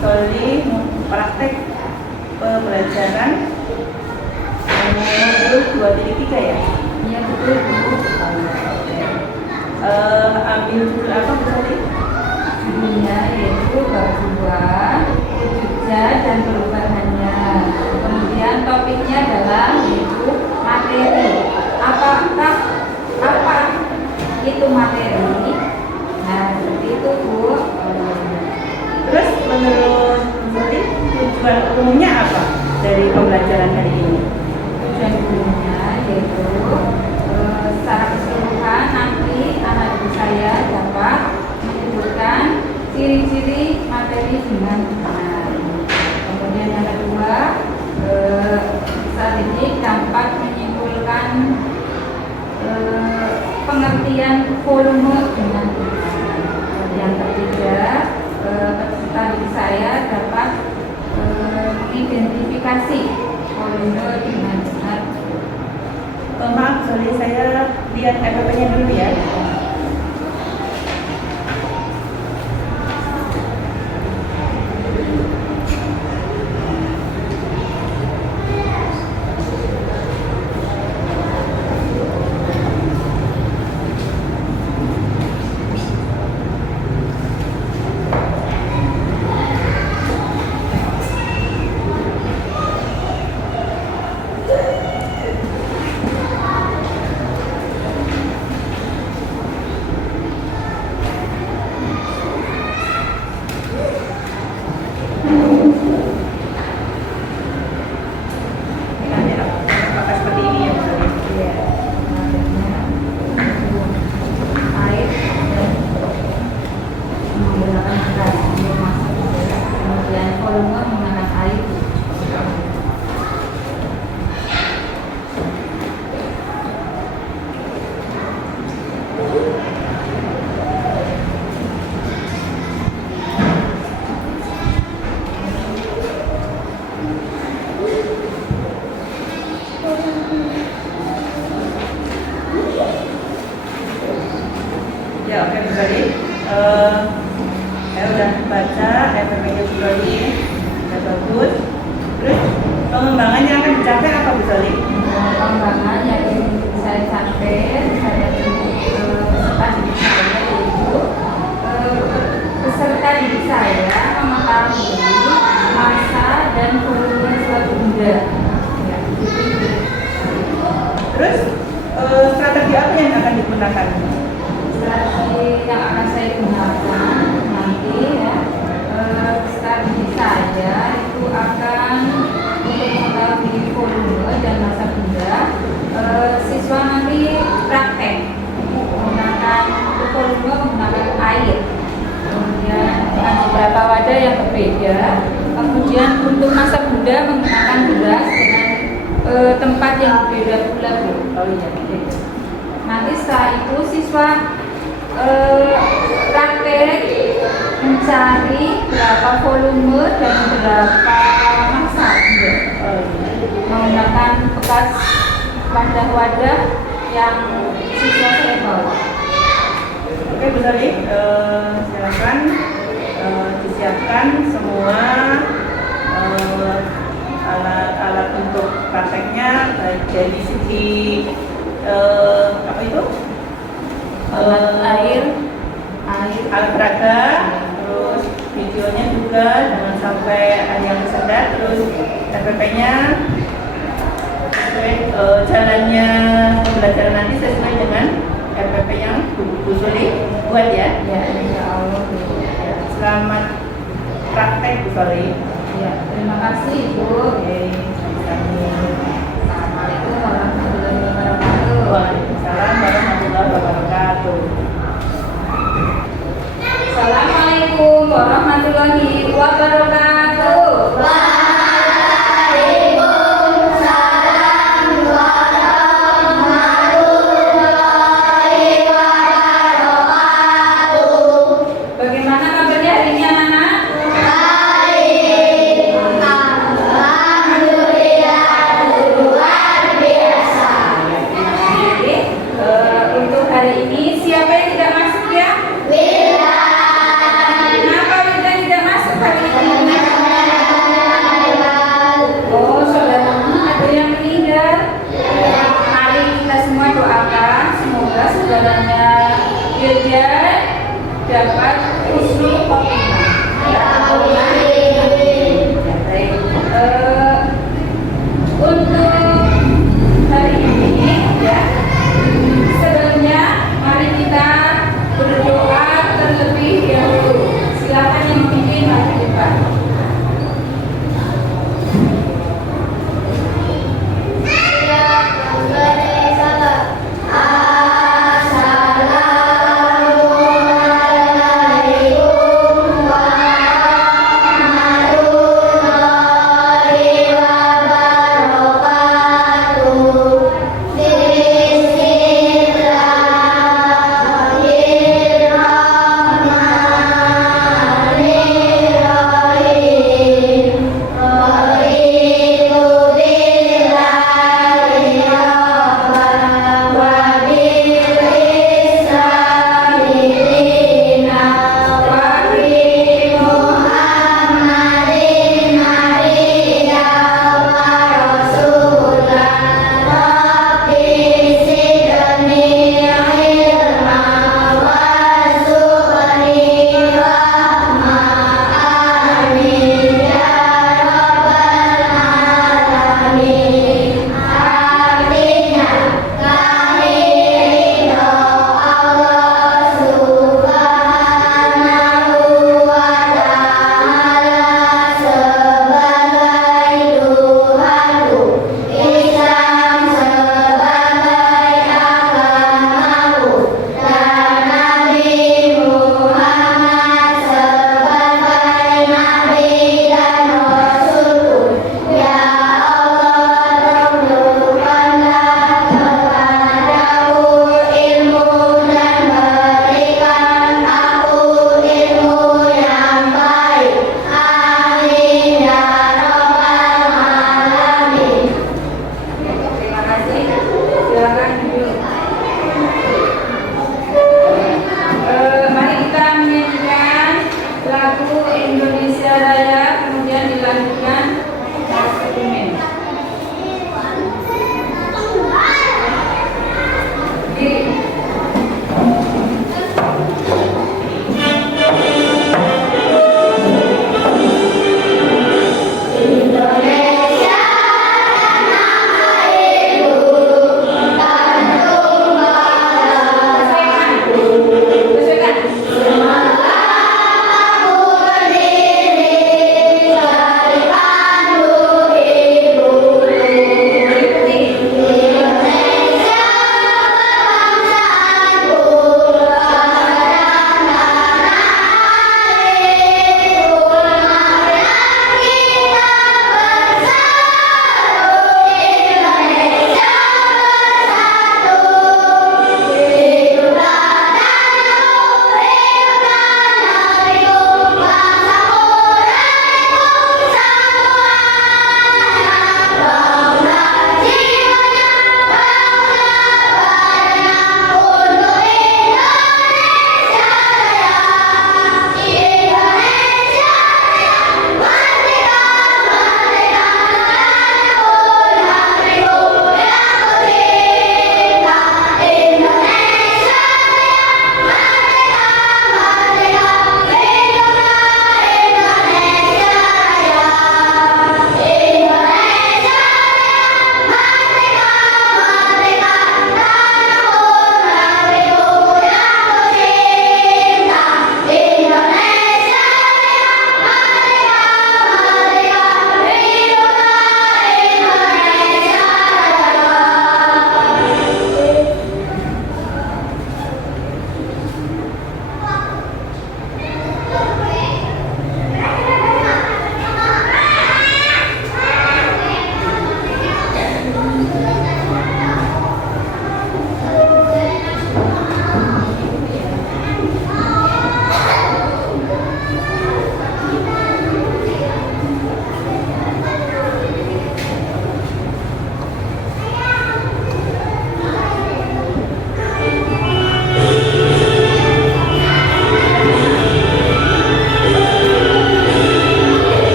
Soli praktek pembelajaran modul 2.3 ya? Iya betul Bu. Ambil judul apa Bu Soli? Judulnya yaitu bab 2 wujudnya dan perubahannya. Kemudian topiknya adalah yaitu materi. Apa itu materi? Nah seperti itu Bu. Terus menurut Bu Soli tujuan umumnya apa dari pembelajaran hari ini? Tujuan umumnya yaitu secara keseluruhan nanti anak ibu saya dapat menyebutkan ciri-ciri materi dengan benar. Kemudian yang kedua, saat ini dapat menyimpulkan pengertian volume dengan benar. Yang ketiga, peserta didik saya dapat mengidentifikasi volume dengan benar. Maaf, Soli, saya lihat FPP-nya dulu ya. Apakah seperti ini ya Bu Soli? Iya, materinya air dan menggunakan beras untuk masak. Kemudian volume menggunakan air. Ya, oke Bu Soli. Saya udah baca FPP-nya Bu Soli, udah bagus. Terus pengembangannya akan dicapai apa Bu Soli? Pengembangan yang ingin saya capai, saya peserta didik saya yaitu peserta didik saya mengetahui masa dan volume suatu benda. Ya, begitu. Terus strategi apa yang akan digunakan? Strategi yang akan saya gunakan nanti ya, strategi saya itu akan untuk mengetahui volume dan masa benda. Siswa nanti praktek menggunakan volume menggunakan air, kemudian dengan beberapa wadah yang berbeda. Kemudian untuk masa benda menggunakan beras dengan tempat yang berbeda pula Bu. Oh iya, gitu. Nanti setelah itu siswa praktek mencari berapa volume dan berapa masa benda. Menggunakan bekas wadah-wadah yang siswa saya bawa. Oke Bu Soli, silakan disiapkan semua alat-alat untuk prakteknya, baik dari segi apa itu? Air, Alat peraga, terus videonya juga, jangan sampai ada yang tersendat, terus FPP-nya sesuai jalannya pembelajaran nanti sesuai dengan FPP yang Bu Soli buat ya. ya insya Allah. Ya, selamat praktek Bu Soli. Ya, terima kasih Ibu. Oke, Assalamualaikum warahmatullahi wabarakatuh. Waalaikumsalam warahmatullahi wabarakatuh. Assalamualaikum warahmatullahi wabarakatuh. Bagaimana kabarnya hari ini anak-anak? Untuk hari ini siapa yang tidak masuk ya? Kenapa kita tidak masuk hari ini?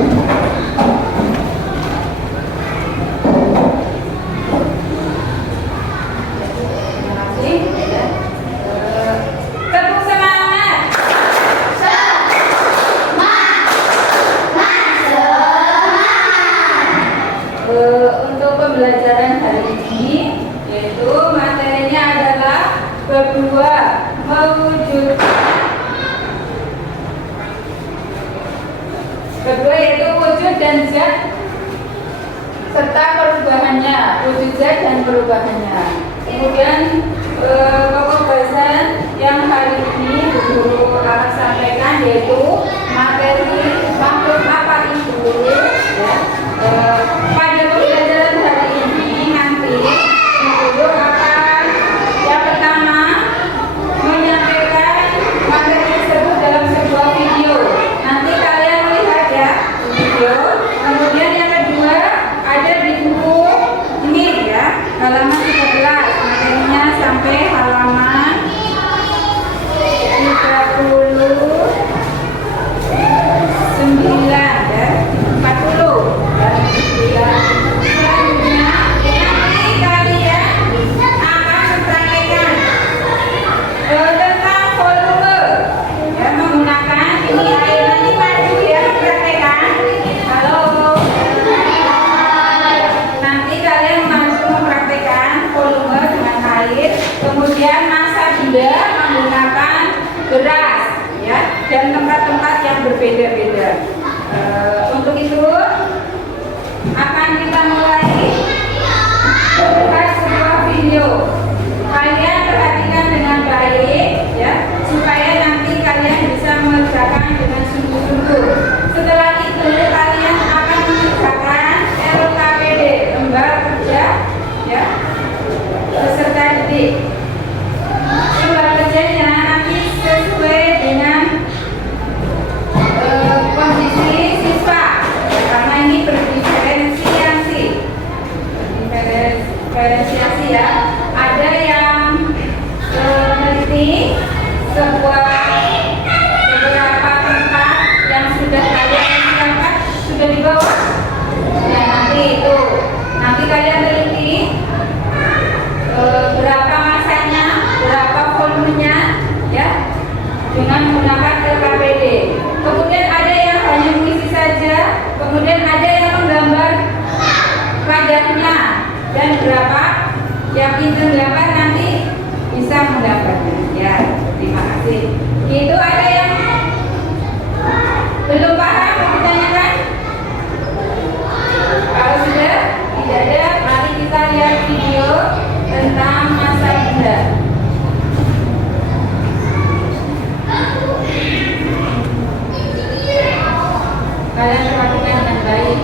Terima kasih. Ya. Tepuk semangat. Untuk pembelajaran hari ini, yaitu materinya adalah berdua mewujudkan. Kedua yaitu wujud dan zat serta perubahannya, wujud zat dan perubahannya. Kemudian pokok bahasan yang hari ini Bu Guru akan sampaikan yaitu materi makhluk apa itu. Ya. Pada pembelajaran hari ini nanti Bu Guru akan yang pertama menyampaikan materi tersebut dalam sebuah video. Nanti kalian melihat ya video. Kemudian yang kedua ada di buku ini ya, halaman 13. Materinya sampai halaman 39 ya, 40 ya. Selanjutnya nanti kalian akan mempraktekkan tentang volume ya, menggunakan ini ayo nanti maju ya mempraktekkan. Halo, nanti kalian maju mempraktekkan volume dengan air, kemudian massa benda menggunakan beras ya, dan tempat-tempat yang berbeda-beda. Untuk itu akan kita mulai membuat sebuah video. Kalian perhatikan dengan baik ya, supaya nanti kalian bisa mengerjakan dengan sungguh-sungguh. Setelah itu kalian akan mengerjakan LKPD, lembar kerja ya, beserta detik. Lembar kerjanya nanti sesuai dengan kondisi siswa ya, karena ini berdiferensiasi ya. Ada yang meneliti beberapa tempat yang sudah kalian siapkan, sudah dibawa ya, nanti kalian teliti berapa masanya, berapa volumenya ya, dengan menggunakan LKPD. Kemudian ada yang hanya mengisi saja, kemudian ada yang menggambar pajaknya, dan berapa yang pintar gambar nanti bisa menggambarnya ya. Terima kasih. Itu ada yang belum paham mau ditanyakan? Kalau sudah tidak ada, mari kita lihat video tentang massa benda. Kalian perhatikan dengan baik.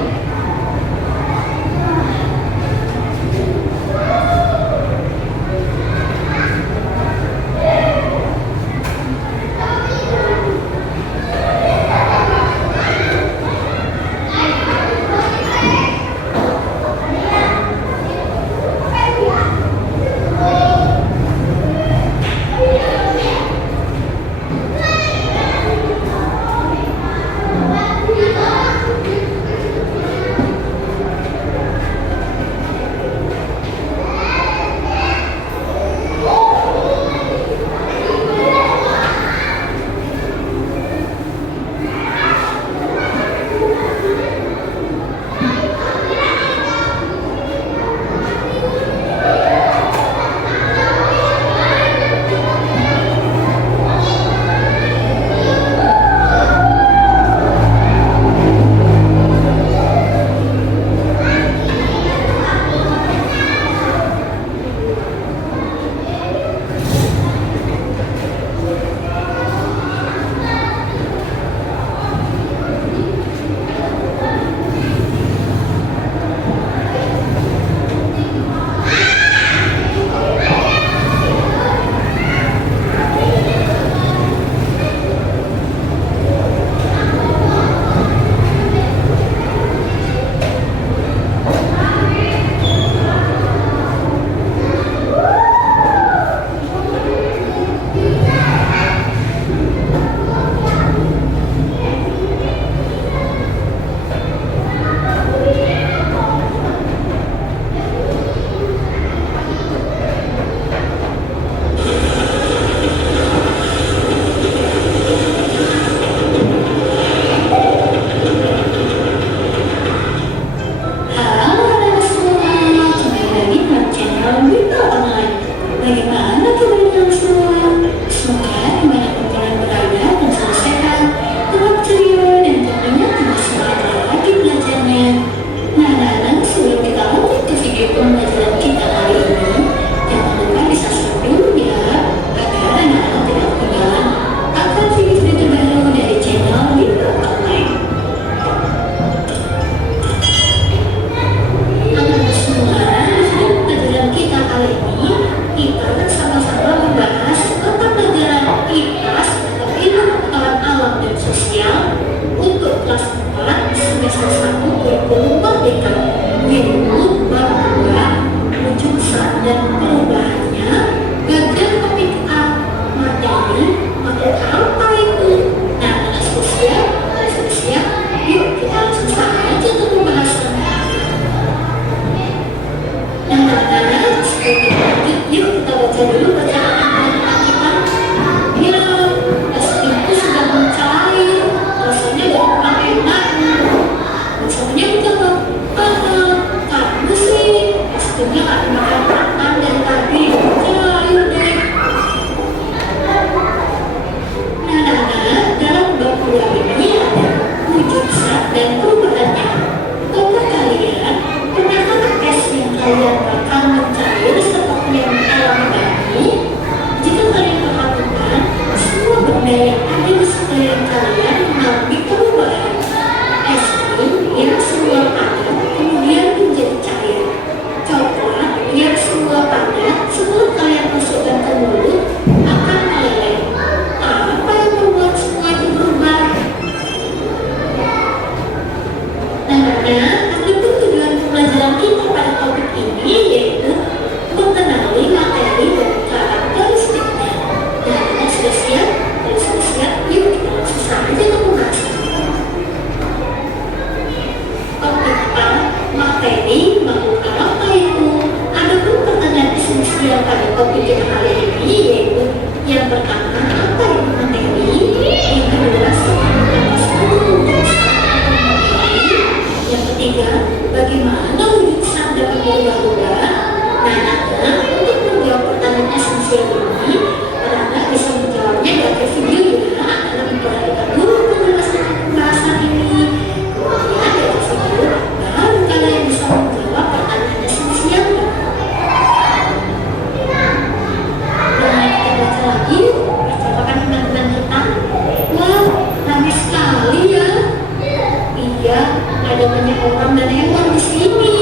ada banyak orang dan hewan di sini.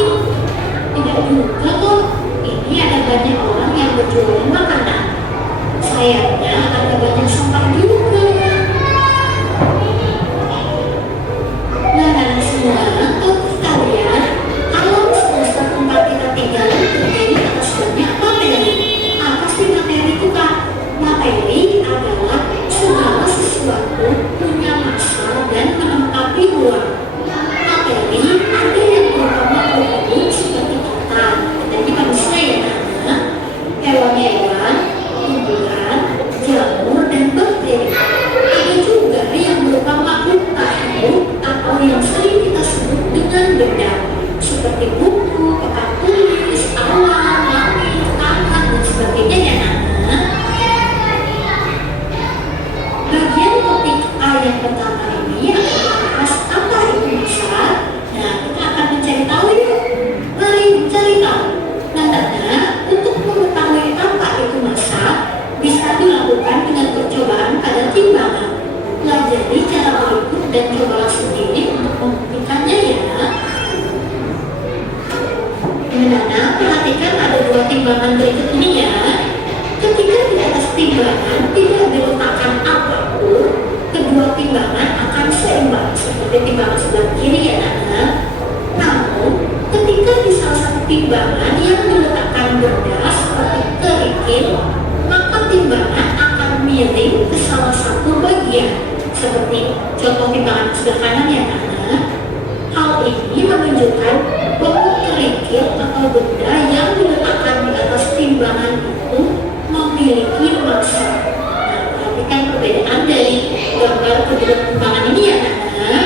Tidak juga kok, ini ada banyak orang yang berjualan makanan. Sayangnya ada banyak sampah juga. Nah, semua untuk kalian, kalau semesta tempat kita tinggal berdiri atas banyak materi. Apa sih materi itu, Kak? Materi adalah segala sesuatu punya masa dan menempati ruang. Materi ada yang berupa makhluk hidup seperti kita, jadi manusia ya, Nana, hewan-hewan, tumbuhan, jamur, dan bakteri. Ada juga yang berupa makhluk tak hidup atau yang sering kita sebut dengan benda, seperti buku, kertas tulis, awan, langit, tanah, dan sebagainya ya, Nana. Bagian topik A yang pertama ini adalah bahas apa itu masa. Nah, kita akan mencari tahu yuk. Mari mencari tahu. Nah, Nana, untuk mengetahui apa itu masa, bisa dilakukan dengan percobaan pada timbangan. Pelajari cara berikut dan cobalah sendiri untuk membuktikannya ya. Nana, perhatikan ada dua timbangan berikut ini ya. Ketika di atas timbangan tidak diletakkan apapun, kedua timbangan akan seimbang seperti timbangan sebelah kiri ya, Nana. Namun, ketika di salah satu timbangan yang diletakkan benda seperti kerikil, maka timbangan akan miring ke salah satu bagian, seperti contoh timbangan sebelah kanan ya, Nana. Hal ini menunjukkan bahwa kerikil atau benda yang diletakkan di atas timbangan itu memiliki massa. Nah, perhatikan perbedaan dari gambar kedua timbangan ini ya, Nana.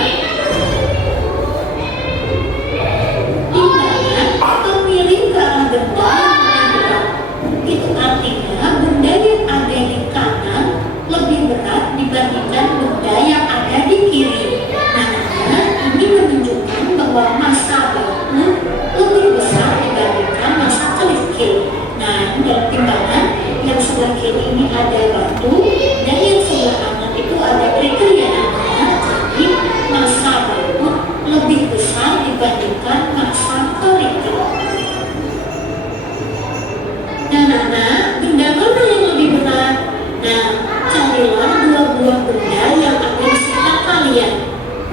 Timbangan akan miring ke arah benda yang berat. Itu artinya benda yang ada di kanan lebih berat dibandingkan benda yang ada di kiri. Nah, Nana, ini menunjukkan bahwa massa batu lebih besar dibandingkan massa kerikil. Nah, dalam timbangan yang sebelah kiri ini ada batu dan yang sebelah kanan itu ada kerikil ya, Nana. Jadi massa batu lebih besar dibandingkan massa kerikil. Nah, Nana, benda mana yang lebih berat? Nah, carilah dua buah benda yang ada di sekitar kalian.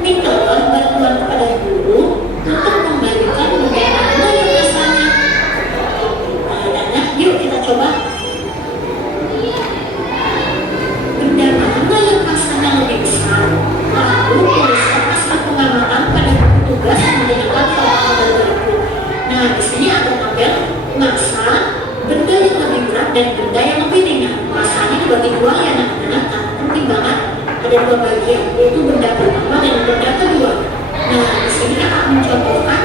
Mintalah bantuan kepada guru untuk membagikan benda mana yang rasanya. Nah, Nana, yuk kita coba. Benda mana yang masanya lebih besar? Lalu tuliskan hasil pengamatan pada buku tugas yang menggunakan tabel berikut. Nah, di sini ada tabel massa, benda yang lebih berat dan benda yang lebih ringan. Massanya dibagi dua ya, anak-anak. Timbangan ada dua bagian, yaitu benda pertama dan benda kedua. Nah, di sini akan mencontohkan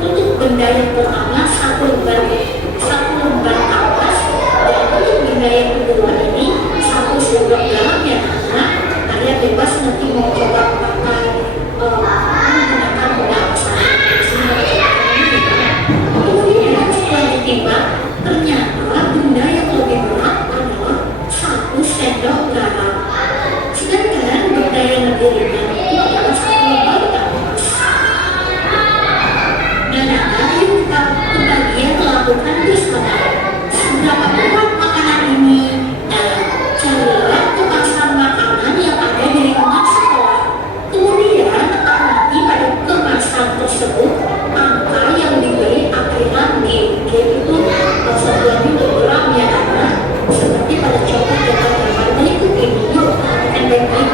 untuk benda yang pertama satu lembar atas, dan untuk benda yang kedua ini satu sendok garam ya, anak. Kalian bebas nanti mau coba pakai menggunakan benda apa saja. Di sini ada contohnya ini ya. Kemudian setelah ditimbang, ternyata benda yang lebih berat adalah satu sendok garam. Sedangkan benda yang lebih ringan itu adalah satu lembar kapas. Nah, Nana, yuk kita pembagian melakukan bersama. Seberapa berat makanan ini? Nah, carilah kemasan makanan yang ada di lingkungan sekolah. Kemudian amati pada kemasan tersebut angka yang diberi akhiran G. G itu satuannya bergram ya, Nana. Seperti pada contoh gambar-gambar berikut ini. Yuk, perhatikan baik-baik.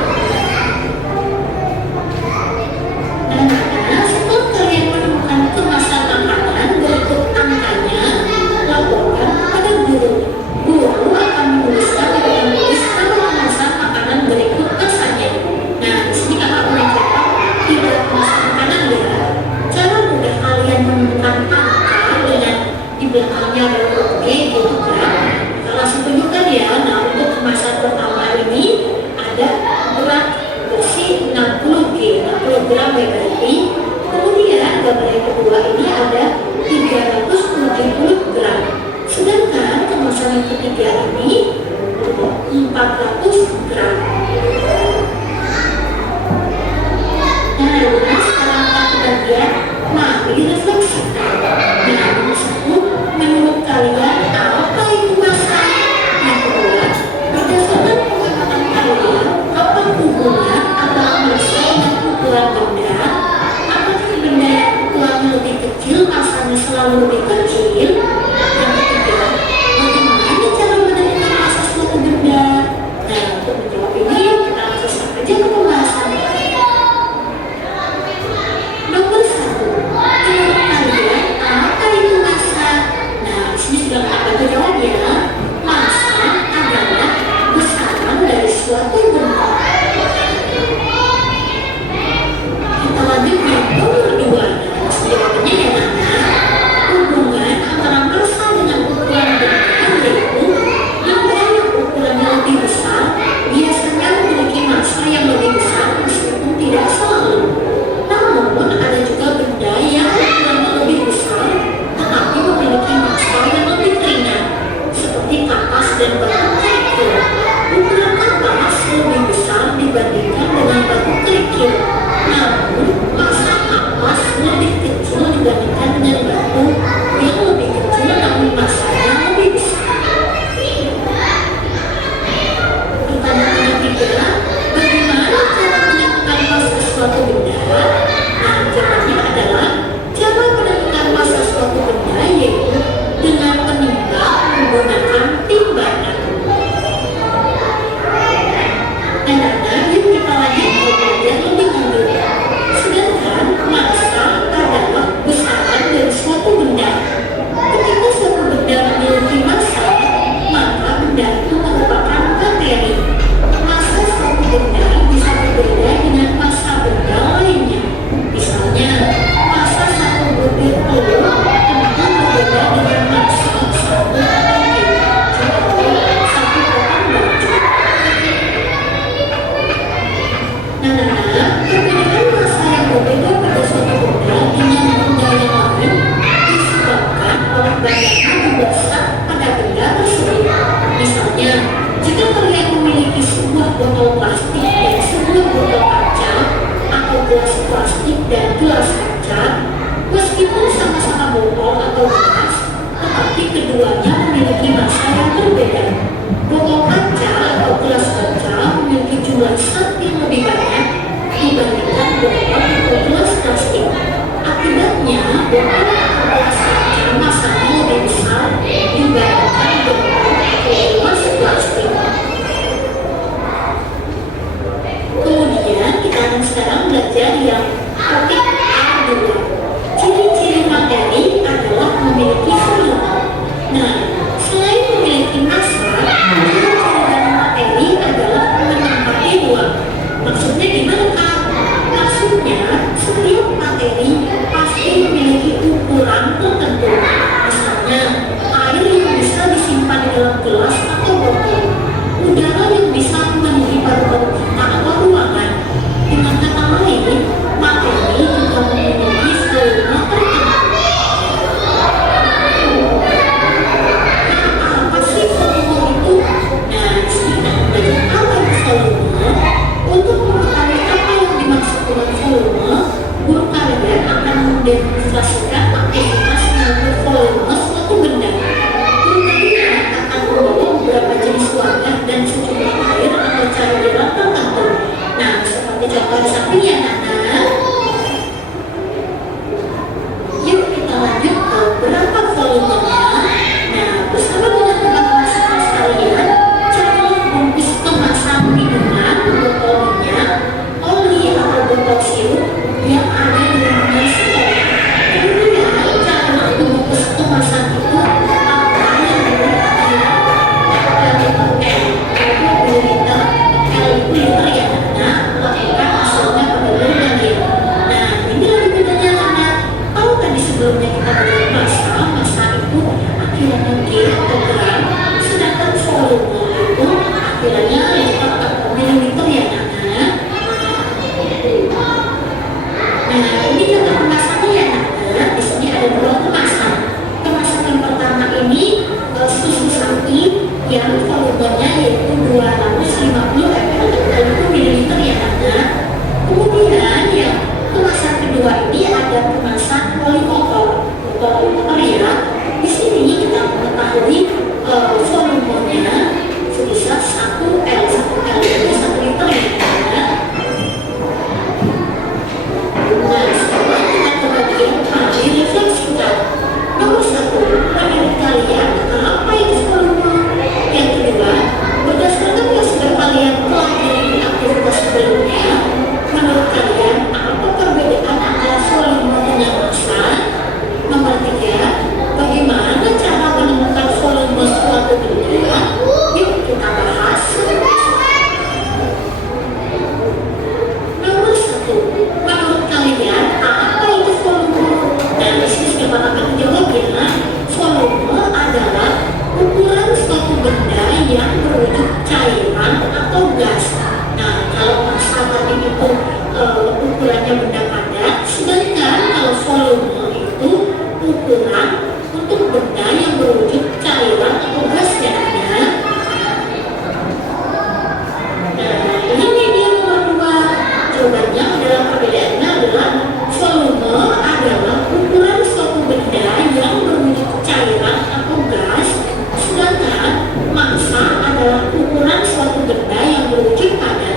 Nah, Nana, setelah kalian menemukan kemasan makanan berikut angkanya, laporkan kepada guru. Guru akan menuliskan di dalam tulis nama kemasan makanan berikut masanya. Nah, di sini kakak mencatat 3 kemasan makanan ya. Cara mudah kalian menemukan angka dengan di belakangnya ada huruf G gitu kan. Kita langsung tunjukkan ya. Nah, untuk kemasan pertama ini ada berat bersih 60 G, 60 gram ya berarti. Kemudian gambar yang kedua ini ada 370 gram. Sedangkan kemasan yang ketiga ini 400 gram. Nah, sekarang kita bagian ini pasti memiliki ukuran tertentu. Misalnya, air yang bisa disimpan di dalam gelas atau botol, udara yang bisa memenuhi paru-paru kita atau ruangan. Dengan kata lain, materi juga memenuhi volume tertentu. Apa sih volume itu? Nah, di sini kita belajar apa itu volume. Untuk mengetahui apa yang dimaksud dengan volume, guru kalian akan mendemonstrasikan aktivitas mengukur volume suatu benda. Guru kalian akan membawa beberapa jenis wadah dan sejumlah air atau cairan tertentu. Nah, seperti contoh di samping ya, anak. Yuk kita lanjut ke berapa volumenya. Nah, bersama dengan teman-teman sekalian, carilah bungkus kemasan minuman, botol minyak, oli atau botol sirup yang ada di lingkungan sekolah. Kemudian carilah bungkus kemasan itu apa yang mililiter. L itu liter ya, nah, lakukan hasilnya pada bulan ya. Nah, ini lagi bedanya anak. Tahu tadi sebelumnya kita belajar massa itu akhirannya G atau gram, sedangkan volume itu akhirannya liter atau mililiter ya anak. Nah, ini contoh kemasannya ya anak. Di sini ada dua kemasan. Kemasan yang pertama ini susu sapi yang volumenya yaitu 250 ml itu mililiter ya anak. Kemudian yang kemasan kedua ini ada kemasan oli motor ya. Di sini kita mengetahui volumenya sebesar 1 L itu 1 liter ya anak. Nah, sekarang kita ke bagian direfleksikan. Nomor 1, menurut kalian apa itu volume? Yang kedua, berdasarkan yang sudah kalian pelajari di aktivitas sebelumnya, menurut kalian apa perbedaan antara volume dengan massa? Nomor 3, bagaimana cara menemukan volume suatu benda? Yuk kita bahas. Nomor 1, menurut kalian apa itu volume? Dan di sini sudah akan menjawab ya. Volume adalah ukuran suatu benda yang berwujud cairan atau gas. Nah, kalau massa tadi itu ukurannya benda padat, sedangkan kalau volume itu ukuran untuk benda yang berwujud cairan atau gas ya ada. Nah, ini dia nomor 2. Jawabannya adalah perbedaannya adalah volume adalah ukuran suatu benda yang berwujud cairan atau gas, sedangkan massa adalah ukuran suatu benda yang berwujud padat.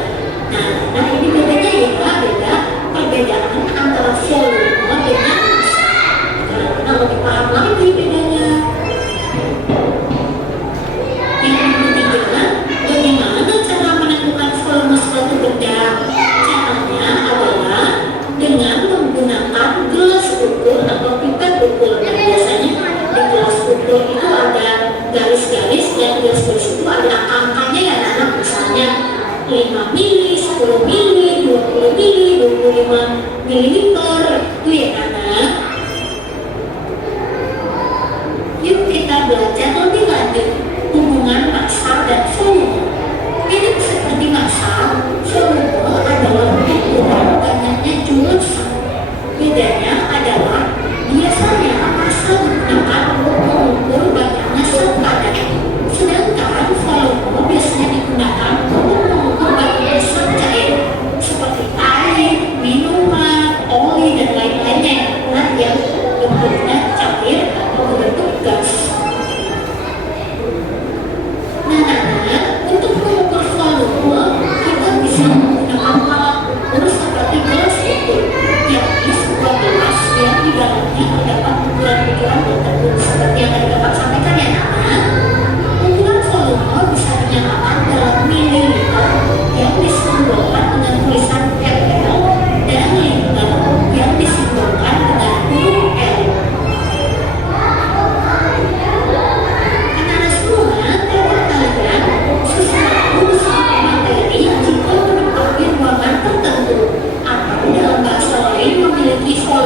Nah ini bedanya ya, beda perbedaan antara volume dengan massa. Nah, lebih paham lagi bedanya. Yang ketiga, bagaimana cara menentukan volume suatu benda? Caranya adalah dengan menggunakan gelas ukur atau pipet ukur. Nah, biasanya di gelas ukur itu ada garis-garis, dan garis-garis itu ada angka-angkanya ya anak. Misalnya 5 mili, 10 mili, 20 mili, 25 mililiter itu ya anak. Yuk kita belajar lebih lanjut hubungan massa dan volume. Mirip seperti massa, volume adalah ukuran banyaknya jumlah zat. Bedanya adalah biasanya massa digunakan untuk mengukur banyaknya zat padat, sedangkan volume biasanya digunakan untuk mengukur banyaknya zat cair seperti air, minuman, oli dan lain-lainnya yang bentuknya cair atau berbentuk gas. Nah, untuk mengukur volume kita bisa menggunakan alat ukur seperti gelas ukur, yakni sebuah gelas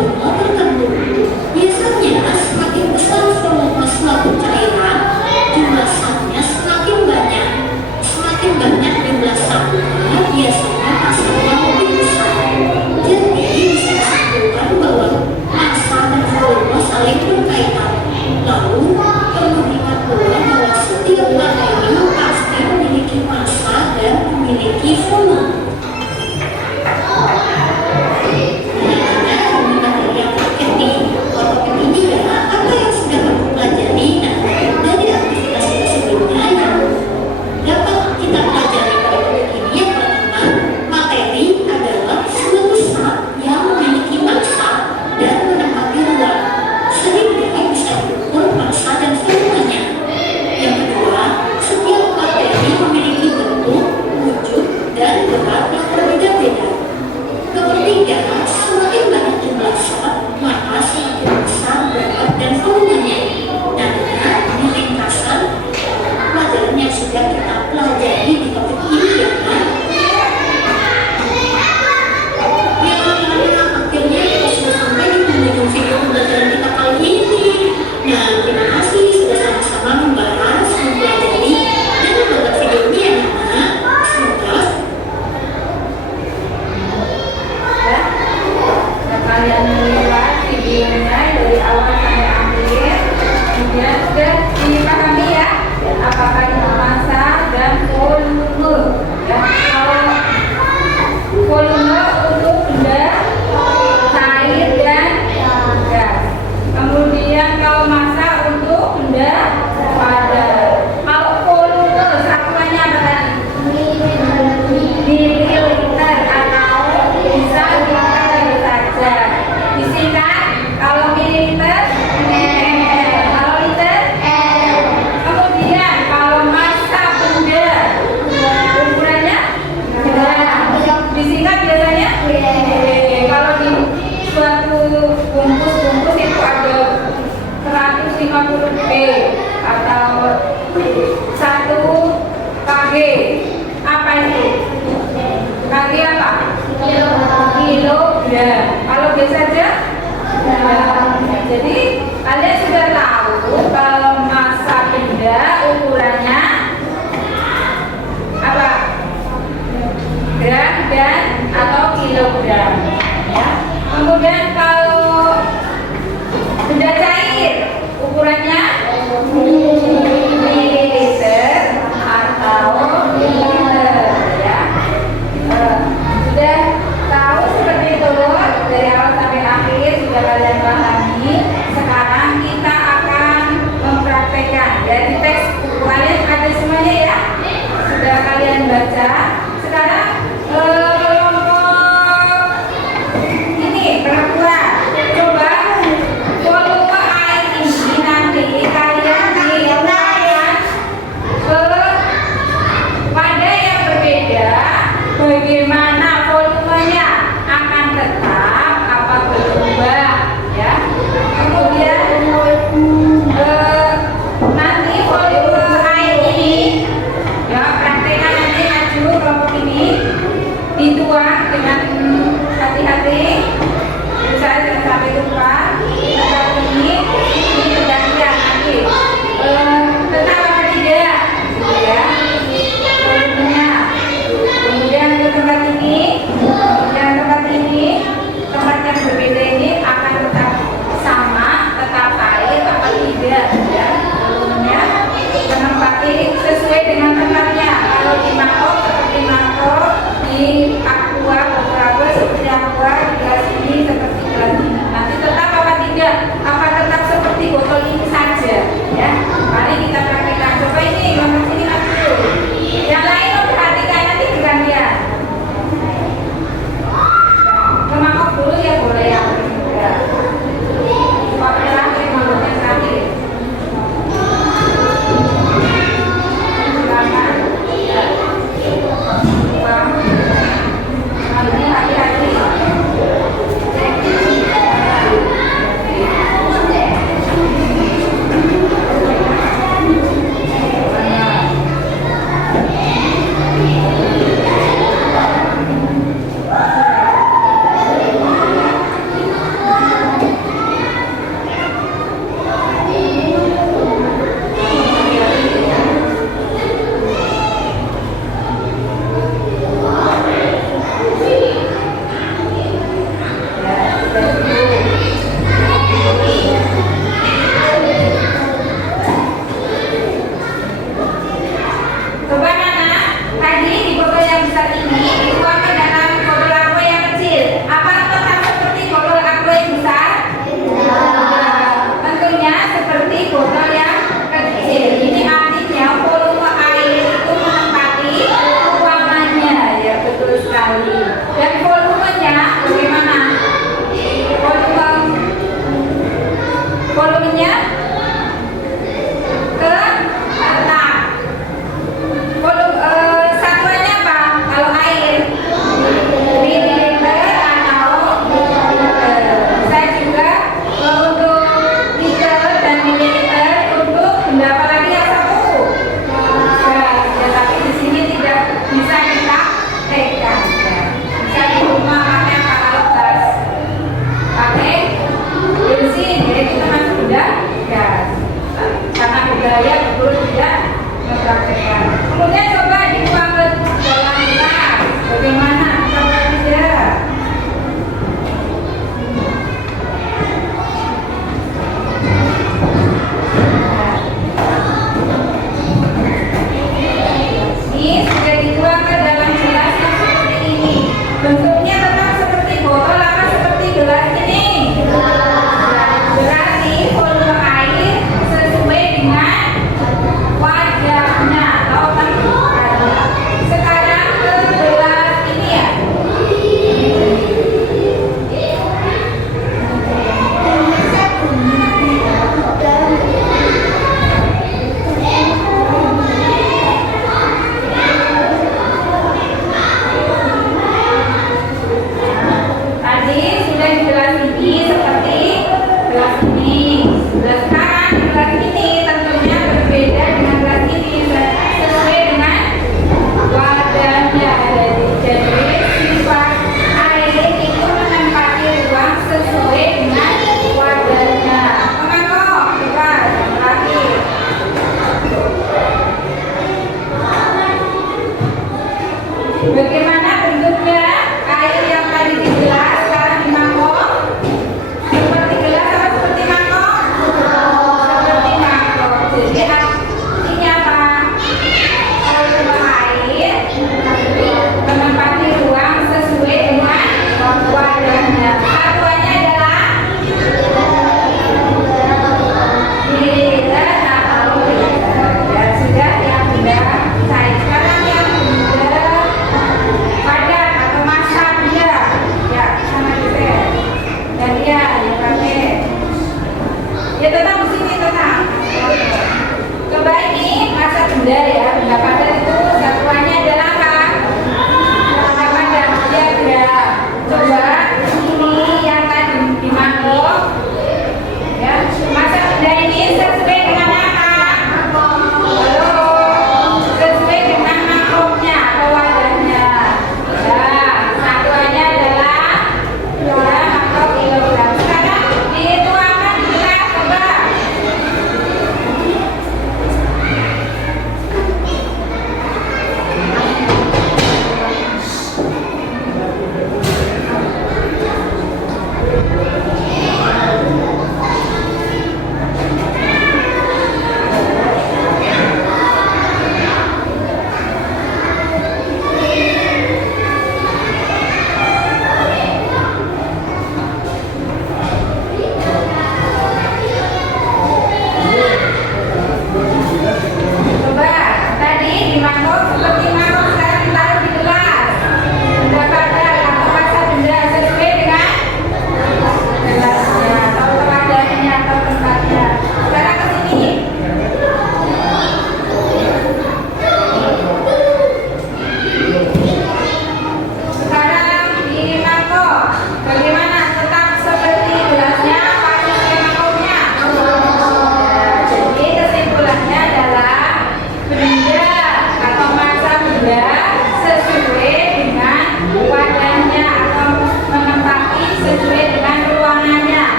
volume tertentu. Biasanya semakin besar volume suatu cairan, jumlah satnya semakin banyak. Semakin banyak jumlah satnya, biasanya masanya lebih besar. Jadi bisa disimpulkan bahwa massa dan volume saling berkaitan. Lalu perlu diingat pula bahwa setiap materi pasti memiliki massa dan memiliki volume. Kalian melihat videonya dari awal sampai akhir, kemudian sudah dipahami ya apakah itu massa dan volume. Ya, kalau volume untuk benda cair dan gas, kemudian kalau massa untuk benda padat. Kalau volume satuannya apa tadi? Mililiter atau bisa liter saja. Disingkat kalau mililiter ml, kalau liter L. Kemudian kalau massa benda ukurannya gram. Disingkat biasanya kalau di suatu bungkus itu ada 150 B atau 1 kg. Apa itu? Kg apa? Kilogram. Kalau B saja? Jadi kalian sudah tahu kalau massa benda ukurannya apa? Gram dan atau kilogram. Ya. Kemudian kalau benda cair ukurannya mililiter atau liter ya. Sudah tahu seperti itu dari awal sampai akhir sudah kalian pahami.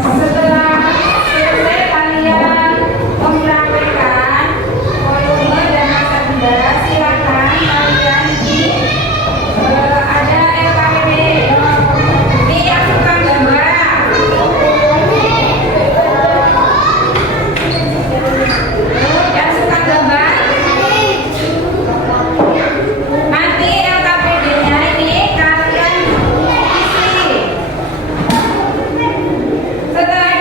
Setelah selesai kalian mempraktekkan volume dan masa benda, silakan kalian ada LKPD. Ini yang suka gambar. Yang suka gambar. Nanti LKPD-nya ini kalian isi. Setelah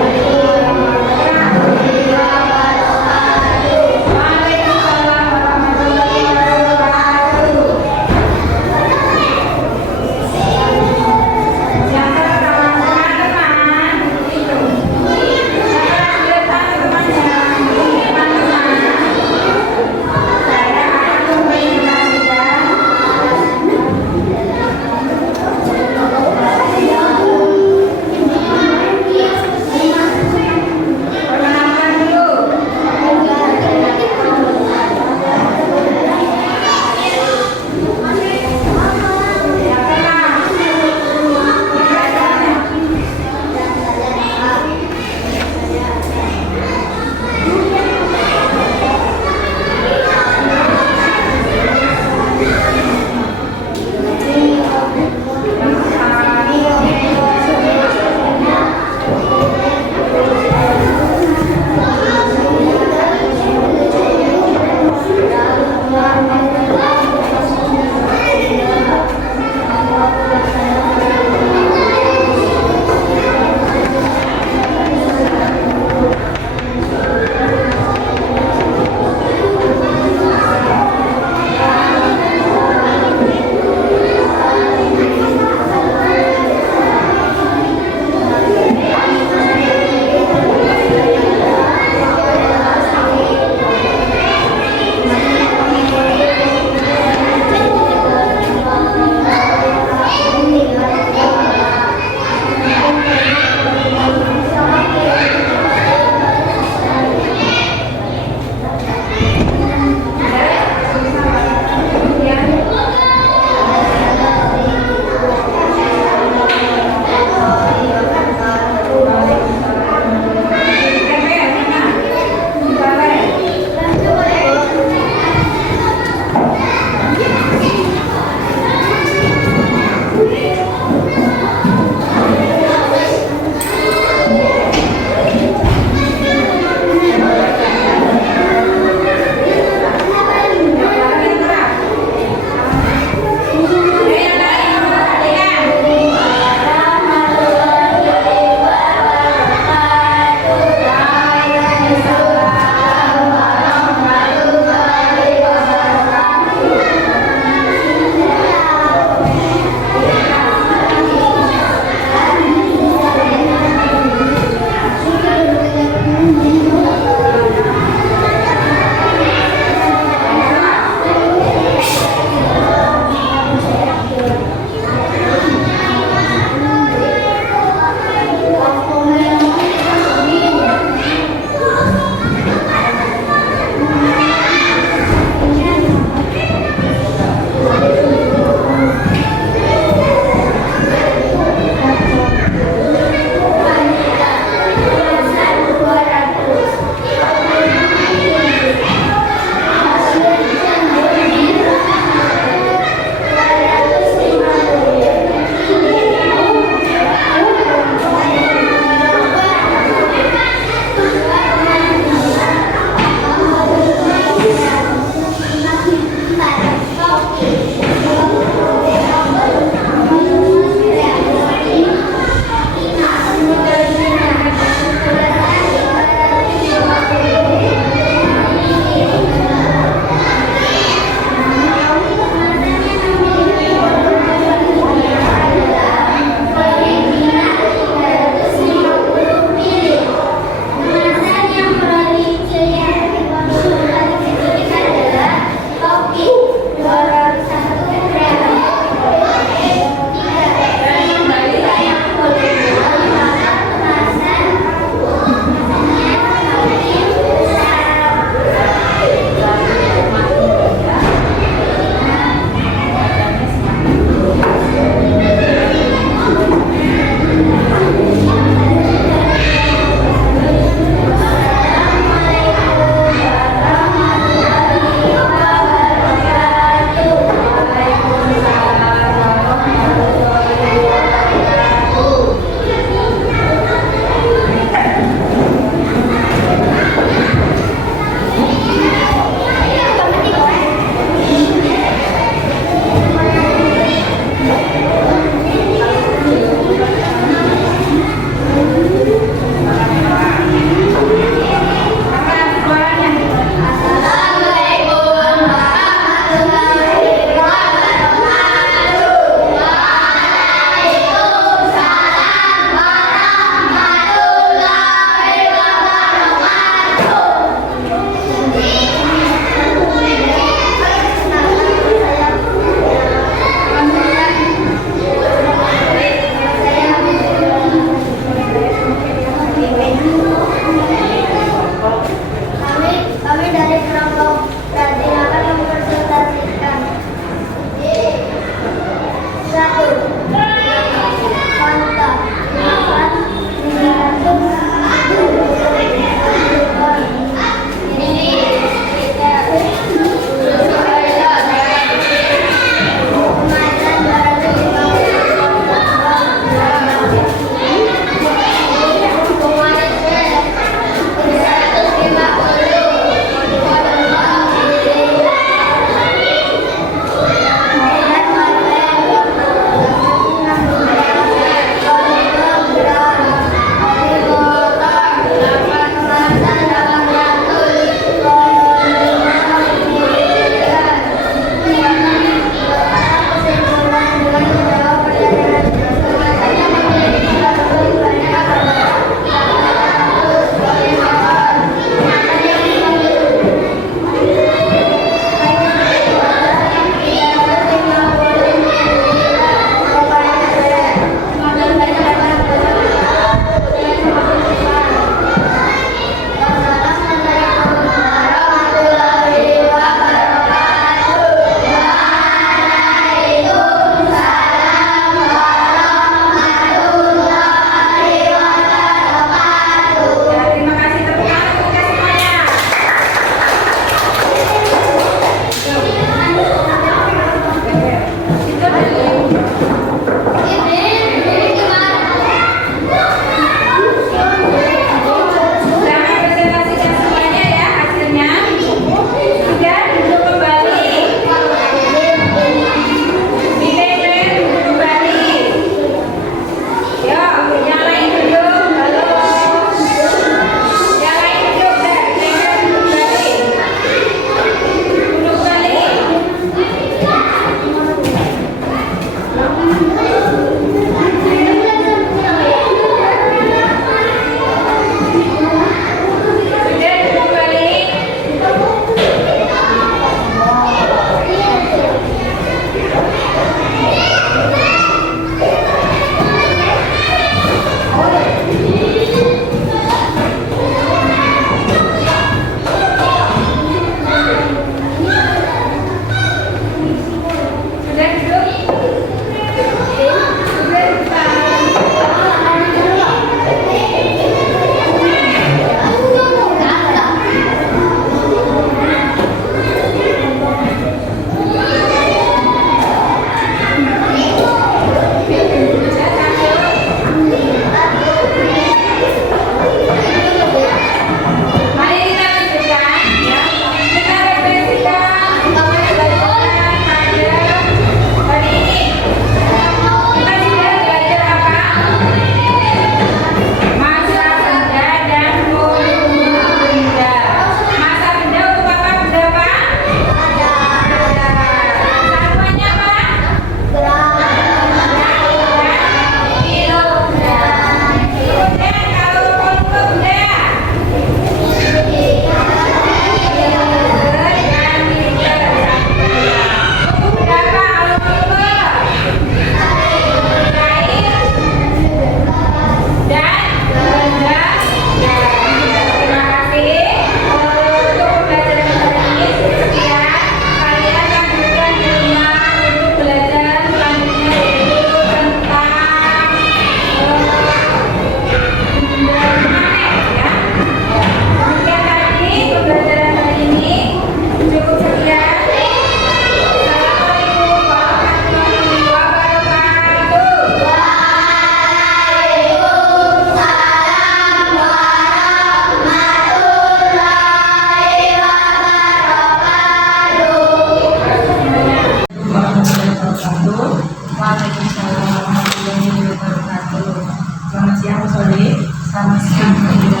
siang Mas Wali. Selamat siang juga.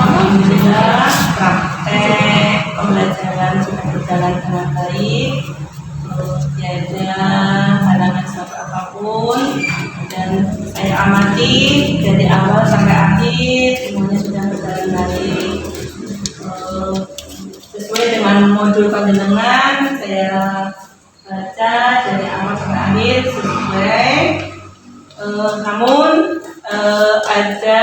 Alhamdulillah praktek pembelajaran sudah berjalan dengan baik. Tiada halangan suatu apapun, dan saya amati dari awal sampai akhir semuanya sudah berjalan baik. Sesuai dengan modul panjenengan, saya baca dari awal sampai akhir sesuai. Namun ada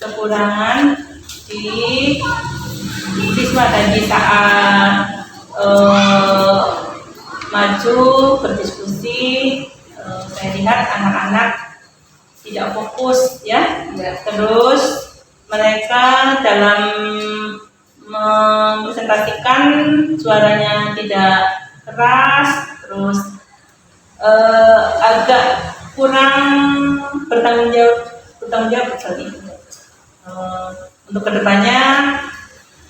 kekurangan di siswa tadi saat maju berdiskusi. Saya lihat anak-anak tidak fokus ya. Terus mereka dalam mempresentasikan suaranya tidak keras, terus agak kurang bertanggung jawab sekali. Untuk kedepannya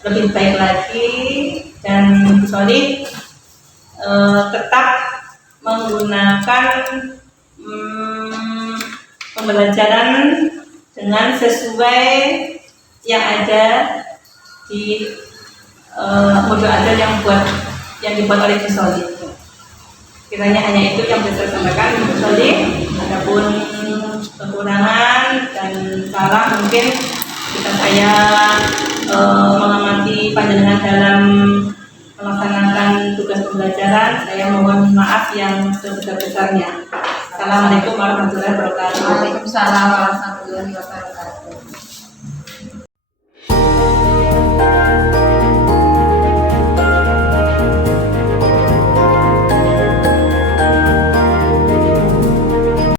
lebih baik lagi, dan solid tetap menggunakan pembelajaran dengan sesuai yang ada di modul ajar yang dibuat oleh solid. Kiranya hanya itu yang bisa saya sampaikan, solid. Adapun kekurangan dan salah mungkin jika saya mengamati panjenengan dalam melaksanakan tugas pembelajaran, saya mohon maaf yang sebesar-besarnya. Assalamualaikum warahmatullahi wabarakatuh. Waalaikumsalam warahmatullahi wabarakatuh.